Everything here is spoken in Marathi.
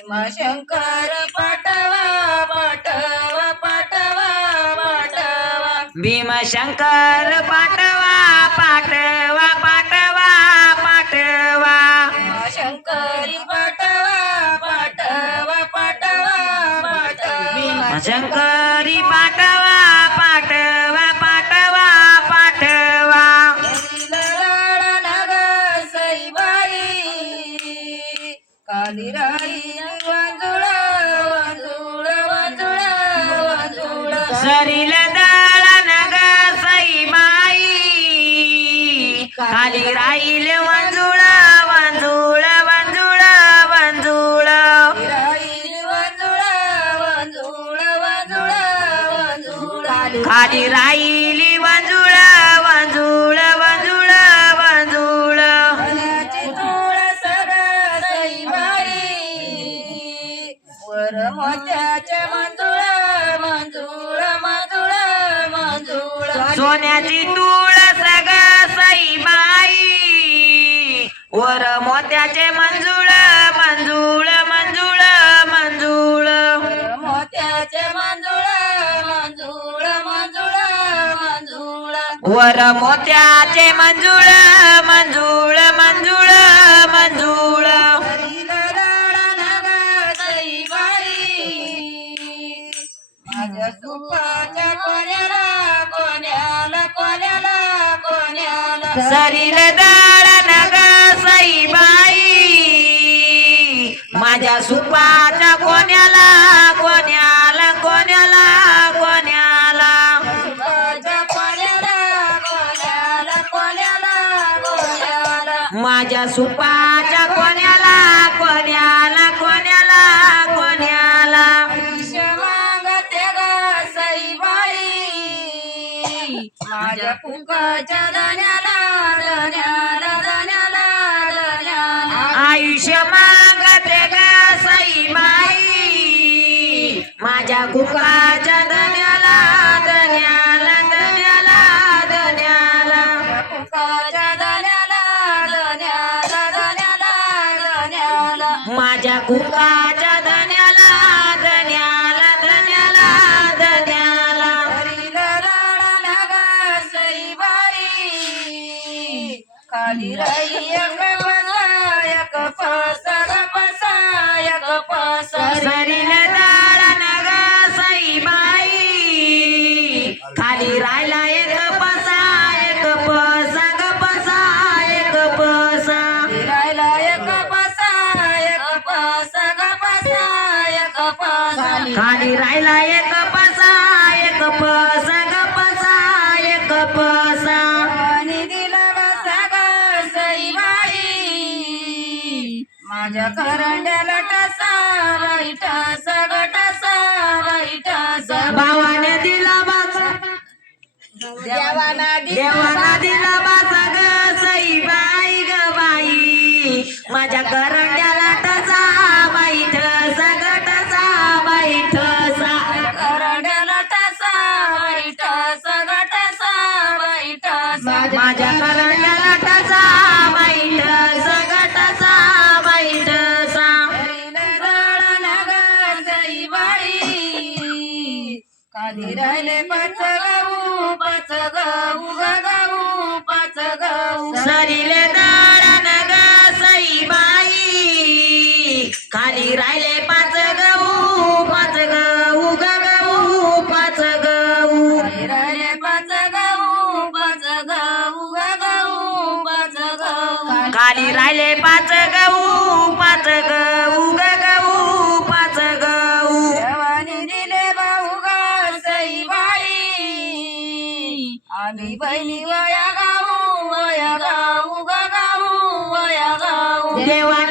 भीमशंकर पाठवा पाठवा पाठवा पाठवा भीमशंकर पाठवा पाठवा पाठवा पाठवा भीमशंकरी पाठवा पाठवा पाठवा पाठवा भीमशंकरी पाठवा पाठवा पाठवा पाठवा कालिराई वांजुळ वांजुळ वांजुळ वांजुळ सरील दळण ग सईबाई खाली राहील वांजुळ वांजुळ वांजुळ वांजुळ राईल वांजुळ वांजुळ वांजुळ वांजुळ खाली राहील वांजुळ वांजुळ वांजुळ वांजुळ सोन्याची तुळस ग सईबाई वर मोत्याचे मंजुळ मंजुळ मंजुळ मंजुळ सोन्याची तुळस ग सईबाई वर मोत्याचे मंजुळ मंजुळ मंजुळ मंजुळ मोत्याचे मंजुळ मंजुळ मंजुळ मंजुळ वर मोत्याचे मंजुळ मंजुळ मंजुळ मंजुळ माझ्या सुखाच्या कोण्याला कोण्याला कोण्याला कोण्याला सरील दळण ग सईबाई माझ्या सुपाच्या कोण्याला कोण्याला कोण्याला कोण्याला सुखाच्या कोण्याला कोण्याला कोण्याला कोण्याला माझ्या सुपाच्या कोण्याला कोण्याला कोण्याला कोण्याला आयुष्य मागते ग सईबाई माझ्या फुकाच्या दाण्याला दाण्याला दाण्याला दाण्याला आयुष्य मागते ग सईबाई माझ्या कुकाच्या धन्याला धन्याला धन्याला धन्याला फुकाच्या दाण्याला दाण्याला दाण्याला दाण्याला माझ्या कुकाच्या धन्याला धन्याला धन्याला धन्याला हरील राळा ग सईबाई खाली राई एक पसा एक पसा ग पसा एक पसा सरील दळण ग सईबाई खाली राहिला एक पसा एक पसा ग पसा एक पसा राहिला एक पसा एक पसा ग पसा एक पसा खाली राहिला एक पसा एक पसा ग पसा एक पसा आणि दिला बसा ग सईबाई माझ्या करंड्याला टसा बाई टसा ग टसा बाई टसा भावाने दिला बासा देवाना देवाला दिला बासा ग सईबाई ग बाई माझ्या करंड्याला टसा बाई ठसा ग टसा बाई ठसा करंड्याला टसा बाई टसा ग टसा बाई टसा माझ्या करंड्याला टसा बाई ठसा ग टसा बाई ठसा खाली राहिले पाच गाऊ पाच गाऊ ग गाऊ पाच गाऊ सरीले दळण ग सईबाई खाली राहिले पाच गहू पाच गहू ग गहू पाच गहू राहिले पाच गाऊ पाच गाऊ ग गाऊ पाच गाऊ खाली राहिले पाच गहू पाच गहू ग गहू पाच गहू देवाने दिले भाऊ ग सईबाई आम्ही बहिणी वया गाऊ ग गाऊ वया गाऊ देवाने